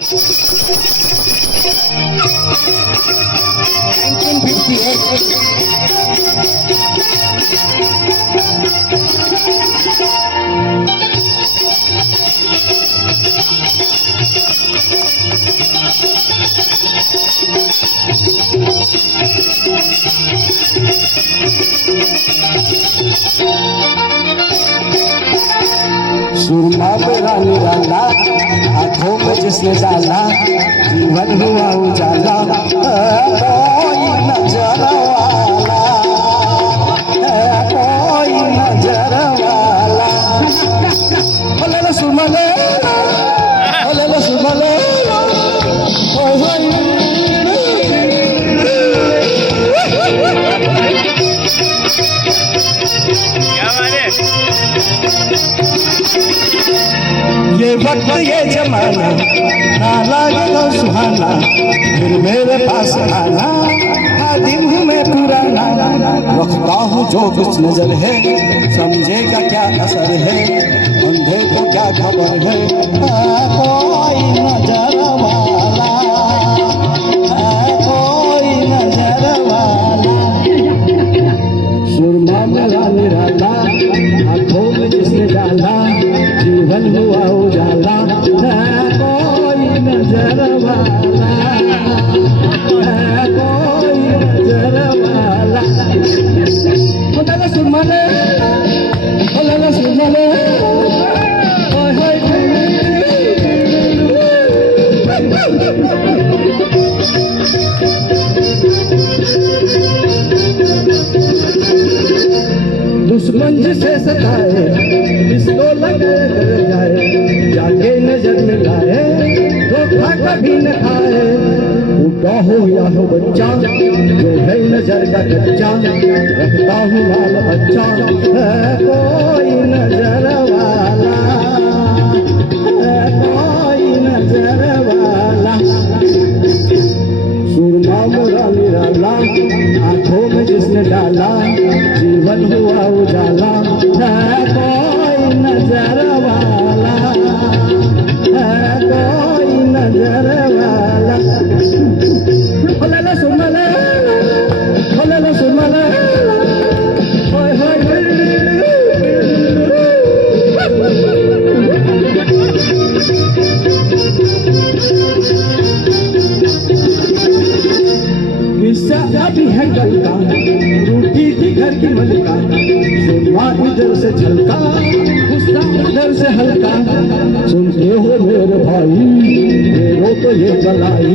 सुरमा मेरा निराला, आंखों में जिसने डाला, जीवन हुआ उजाला। कोई नजर वाला, कोई नजर वाला। बोले सुमले, बोले सुमले, ये वक्त ये जमाना ना लागे तो सुहाना, फिर मेरे पास आना। आदिम हूँ मैं पुराना, रखता हूँ जो कुछ नजर है, समझेगा क्या असर है, अंधे को क्या खबर है। कोई नजर वाला, कोई नजर वाला। सुरमा मेरा निराला, आंखों में जिसने डाला, जीवन हुआ उजाला। कोई नजर वाला, कोई नजर वाला। बोले सुमले, बोले सुमले, दुश्मन जिसे सताए, इसको लगे कर जाए, जाके नजर मिलाए, धोखा कभी न खाए। टूटा हो या हो बच्चा, जो है नजर का कच्चा, रखता हूँ लाल बच्चा। है कोई नजर वाला, है कोई नजर वाला। सुरमा मोरा निराला, आंखों में जिसने डाला, जीवन हुआ उजाला। है कोई नजर वाला, है कोई नजर वाला। बोले सुमले, बोले सुमले, होय होय। किस्सा अभी है कल का, टूटी थी घर की मलिका, सुरमा इधर से झलका, गुस्सा उधर से हल्का। सुनते हो मेरे भाई, मेरो तो ये गलाई,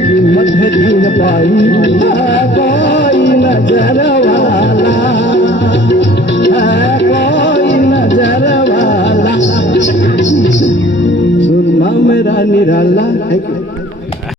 कीमत है दीन पाई। है कोई नजर वाला, है कोई नजर वाला। सुरमा मेरा निराला।